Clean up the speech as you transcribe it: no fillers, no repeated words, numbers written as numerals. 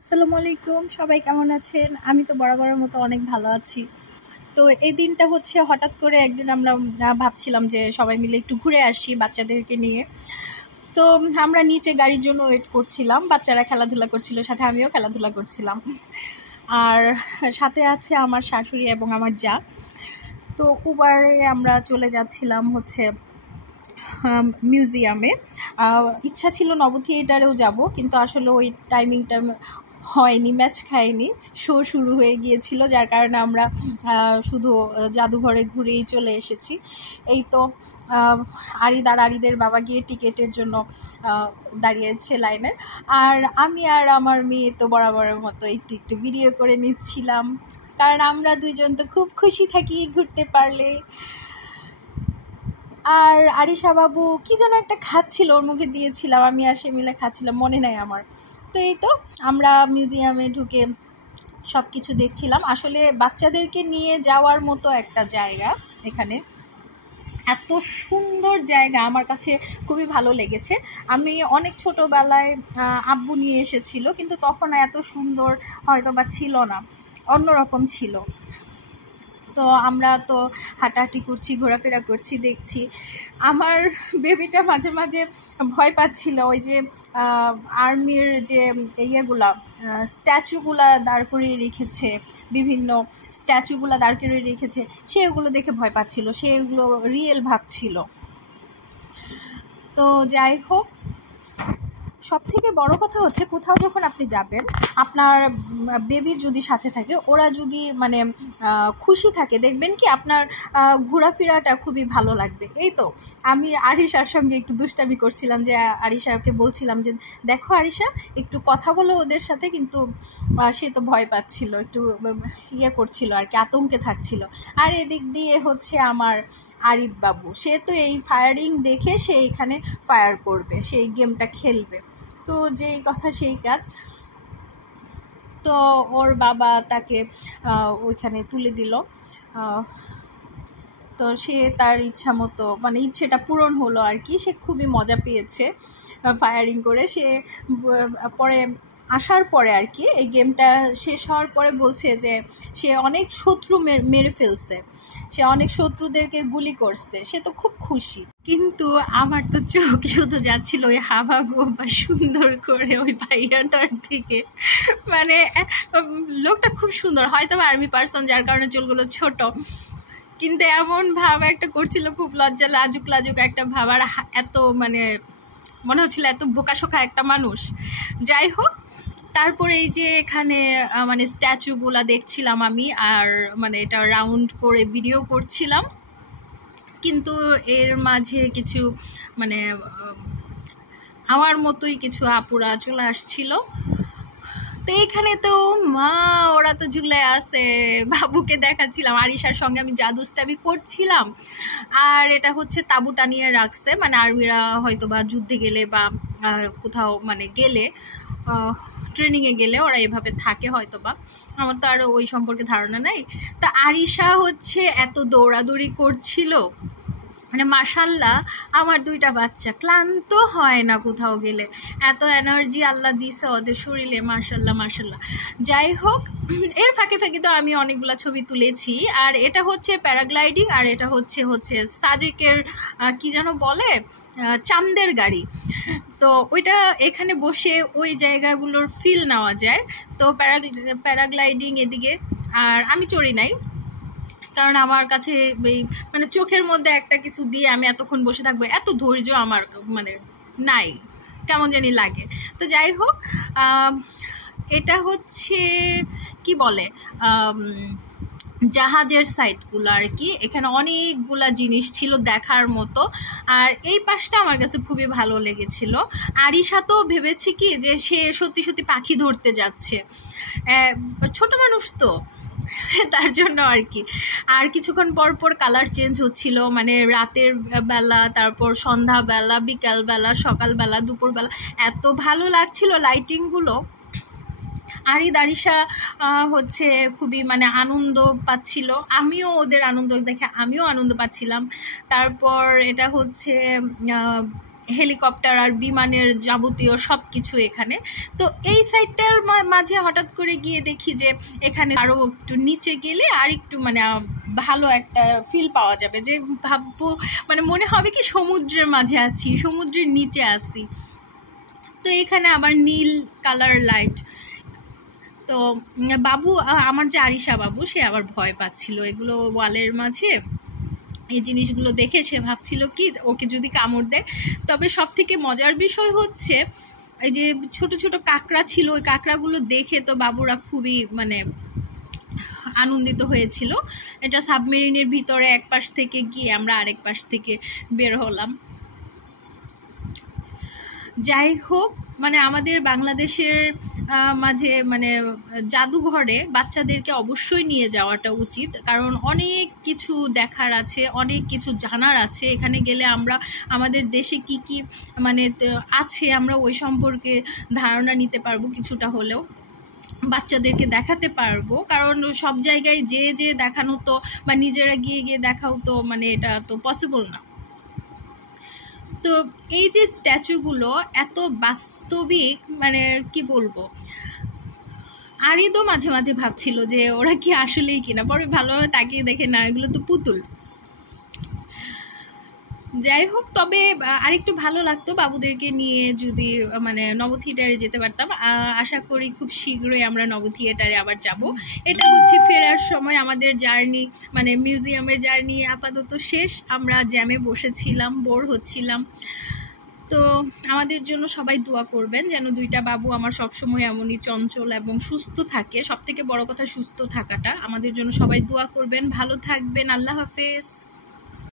আসসালামু আলাইকুম, সবাই কেমন আছেন? আমি তো বরাবরের মতো অনেক ভালো আছি। তো এই দিনটা হচ্ছে হঠাৎ করে একদিন আমরা ভাবছিলাম যে সবাই মিলে একটু ঘুরে আসি বাচ্চাদেরকে নিয়ে। তো আমরা নিচে গাড়ির জন্য ওয়েট করছিলাম, বাচ্চারা খেলাধুলা করছিল, সাথে আমিও খেলাধুলা করছিলাম। আর সাথে আছে আমার শাশুড়ি এবং আমার জা। তো উবারে আমরা চলে যাচ্ছিলাম হচ্ছে মিউজিয়ামে। ইচ্ছা ছিল নব থিয়েটারেও যাব, কিন্তু আসলে ওই টাইমিংটা হয়নি, ম্যাচ খায়নি, শো শুরু হয়ে গিয়েছিল, যার কারণে আমরা শুধু জাদুঘরে ঘুরেই চলে এসেছি। এই তো আরিদ আর আরিদের বাবা গিয়ে টিকিটের জন্য দাঁড়িয়েছে লাইনে, আর আমি আর আমার মেয়ে তো বরাবরের মতো একটু একটু ভিডিও করে নিচ্ছিলাম, কারণ আমরা দুজন তো খুব খুশি থাকি ঘুরতে পারলে। আর আরিশা বাবু কি যেন একটা খাচ্ছিল, ওর মুখে দিয়েছিলাম, আমি আর সে মিলে খাচ্ছিলাম, মনে নাই আমার। তো এই তো আমরা মিউজিয়ামে ঢুকে সব কিছু দেখছিলাম। আসলে বাচ্চাদেরকে নিয়ে যাওয়ার মতো একটা জায়গা এখানে, এত সুন্দর জায়গা, আমার কাছে খুবই ভালো লেগেছে। আমি অনেক ছোটোবেলায় আব্বু নিয়ে এসেছিল, কিন্তু তখন এত সুন্দর হয়তো বা ছিল না, অন্যরকম ছিল। তো আমরা তো হাঁটাহাঁটি করছি, ঘোরাফেরা করছি, দেখছি। আমার বেবিটা মাঝে মাঝে ভয় পাচ্ছিল, ওই যে আর্মির যে ইয়েগুলা, স্ট্যাচুগুলা দাঁড় করিয়ে রেখেছে, বিভিন্ন স্ট্যাচুগুলা দাঁড় করিয়ে রেখেছে, সেগুলো দেখে ভয় পাচ্ছিল, সেগুলো রিয়েল ভাবছিল। তো যাই হোক, সবথেকে বড় কথা হচ্ছে কোথাও যখন আপনি যাবেন, আপনার বেবি যদি সাথে থাকে, ওরা যদি মানে খুশি থাকে, দেখবেন কি আপনার ঘোরাফেরাটা খুবই ভালো লাগবে। এই তো আমি আরিশার সঙ্গে একটু দুষ্টামি করছিলাম, যে আরিশাকে বলছিলাম যে দেখো আরিশা, একটু কথা বলো ওদের সাথে, কিন্তু সে তো ভয় পাচ্ছিল, একটু ইয়ে করছিল আর কি, আতঙ্কে থাকছিল। আর এদিক দিয়ে হচ্ছে আমার আরিদ বাবু, সে তো এই ফায়ারিং দেখে সে এখানে ফায়ার করবে, সেই গেমটা খেলবে। তো যেই কথা সেই কাজ। তো ওর বাবা তাকে ওইখানে তুলে দিল। তো সে তার ইচ্ছা মতো, মানে ইচ্ছেটা পূরণ হলো আর কি, সে খুবই মজা পেয়েছে ফায়ারিং করে। সে পরে আসার পরে আর কি, এই গেমটা শেষ হওয়ার পরে বলছে যে সে অনেক শত্রু মেরে ফেলছে, সে অনেক শত্রুদেরকে গুলি করছে, সে তো খুব খুশি। কিন্তু আমার তো চোখ শুধু যাচ্ছিল ওই হাবা গোবা সুন্দর করে ওই ভাইয়াটার দিকে। মানে লোকটা খুব সুন্দর, হয়তো আর্মি পার্সন, যার কারণে চুলগুলো ছোট, কিন্তু এমন ভাব একটা করছিল, খুব লজ্জা, লাজুক লাজুক একটা ভাব, আর এত মানে মনে হচ্ছিল এত বোকাশোকা একটা মানুষ। যাই হোক, তারপরে এই যে এখানে মানে স্ট্যাচুগুলা দেখছিলাম আমি, আর মানে এটা রাউন্ড করে ভিডিও করছিলাম, কিন্তু এর মাঝে কিছু মানে আমার মতোই কিছু আপুরা চলে আসছিল। তো এইখানে তো মা, ওরা তো ঝুলে আছে, বাবুকে দেখাচ্ছিলাম, আরিশার সঙ্গে আমি জাদুস্টাবি করছিলাম। আর এটা হচ্ছে তাঁবু টানিয়ে রাখছে, মানে আর্মিরা হয়তো বা যুদ্ধে গেলে বা কোথাও মানে গেলে, ট্রেনিংয়ে গেলে ওরা এভাবে থাকে হয়তো বা, আমার তো আর ওই সম্পর্কে ধারণা নাই। তা আরিশা হচ্ছে এত দৌড়াদৌড়ি করছিল, মানে মাশাল্লাহ, আমার দুইটা বাচ্চা ক্লান্ত হয় না কোথাও গেলে, এত এনার্জি আল্লাহ দিছে ওদের শরীরে, মাশাল্লাহ মাশাল্লাহ। যাই হোক, এর ফাঁকে ফাঁকে তো আমি অনেকগুলো ছবি তুলেছি। আর এটা হচ্ছে প্যারাগ্লাইডিং, আর এটা হচ্ছে সাজেকের কি যেন বলে, চাঁদের গাড়ি। তো ওইটা এখানে বসে ওই জায়গাগুলোর ফিল নেওয়া যায়। তো প্যারাগ্লাইডিং এদিকে, আর আমি চড়ি নাই, কারণ আমার কাছে এই মানে চোখের মধ্যে একটা কিছু দিয়ে আমি এতক্ষণ বসে থাকবো, এত ধৈর্য আমার মানে নাই, কেমন জানি লাগে। তো যাই হোক, এটা হচ্ছে কি বলে, জাহাজের সাইটগুলো আর কি, এখানে অনেকগুলা জিনিস ছিল দেখার মতো। আর এই পাশটা আমার কাছে খুবই ভালো লেগেছিল। আরিশা তো ভেবেছি কি যে সে সত্যি সত্যি পাখি ধরতে যাচ্ছে, ছোট মানুষ তো, তার জন্য আর কি। আর কিছুক্ষণ পর পর কালার চেঞ্জ হচ্ছিল, মানে রাতের বেলা, তারপর সন্ধ্যাবেলা, বিকালবেলা, সকালবেলা, দুপুরবেলা, এত ভালো লাগছিল লাইটিংগুলো। আরিদ আরিশা হচ্ছে খুবই মানে আনন্দ পাচ্ছিল, আমিও ওদের আনন্দ দেখে আমিও আনন্দ পাচ্ছিলাম। তারপর এটা হচ্ছে হেলিকপ্টার আর বিমানের যাবতীয় সব কিছু এখানে। তো এই সাইডটার মাঝে হঠাৎ করে গিয়ে দেখি যে এখানে আরও একটু নিচে গেলে আর একটু মানে ভালো একটা ফিল পাওয়া যাবে, যে ভাববো মানে মনে হবে কি সমুদ্রের মাঝে আছি, সমুদ্রের নিচে আছি। তো এখানে আবার নীল কালার লাইট। তো বাবু, আমার যে আরিশা বাবু, সে আবার ভয় পাচ্ছিল এগুলো ওয়ালের মাঝে এই জিনিসগুলো দেখে। সে ভাবছিল কি ওকে যদি কামড় দেয়। তবে সব থেকে মজার বিষয় হচ্ছে এই যে ছোট ছোট কাঁকড়া ছিল, ওই কাঁকড়াগুলো দেখে তো বাবুরা খুবই মানে আনন্দিত হয়েছিল। এটা সাবমেরিনের ভিতরে এক পাশ থেকে গিয়ে আমরা আরেক পাশ থেকে বের হলাম। যাই হোক, মানে আমাদের বাংলাদেশের মাঝে মানে জাদুঘরে বাচ্চাদেরকে অবশ্যই নিয়ে যাওয়াটা উচিত, কারণ অনেক কিছু দেখার আছে, অনেক কিছু জানার আছে। এখানে গেলে আমরা আমাদের দেশে কি কি মানে আছে আমরা ওই সম্পর্কে ধারণা নিতে পারবো কিছুটা হলেও, বাচ্চাদেরকে দেখাতে পারবো। কারণ সব জায়গায় যে দেখানো তো বা নিজেরা গিয়ে গিয়ে দেখাও তো মানে এটা তো পসিবল না। তো এই যে স্ট্যাচুগুলো এত বাস্তবিক, মানে কি বলবো, আরিদও মাঝে মাঝে ভাবছিল যে ওরা কি আসলেই কিনা, পরে ভালোভাবে তাকিয়ে দেখে না এগুলো তো পুতুল। যাই হোক, তবে আরেকটু ভালো লাগতো বাবুদেরকে নিয়ে যদি মানে নব থিয়েটারে যেতে পারতাম। আশা করি খুব শীঘ্রই আমরা নব থিয়েটারে আবার যাব। এটা হচ্ছে ফেরার সময় আমাদের জার্নি, মানে মিউজিয়ামের জার্নি আপাতত শেষ। আমরা জ্যামে বসেছিলাম, বোর হচ্ছিলাম। তো আমাদের জন্য সবাই দোয়া করবেন যেন দুইটা বাবু আমার সবসময় এমনই চঞ্চল এবং সুস্থ থাকে। সব থেকে বড় কথা সুস্থ থাকাটা। আমাদের জন্য সবাই দোয়া করবেন। ভালো থাকবেন। আল্লাহ হাফেজ।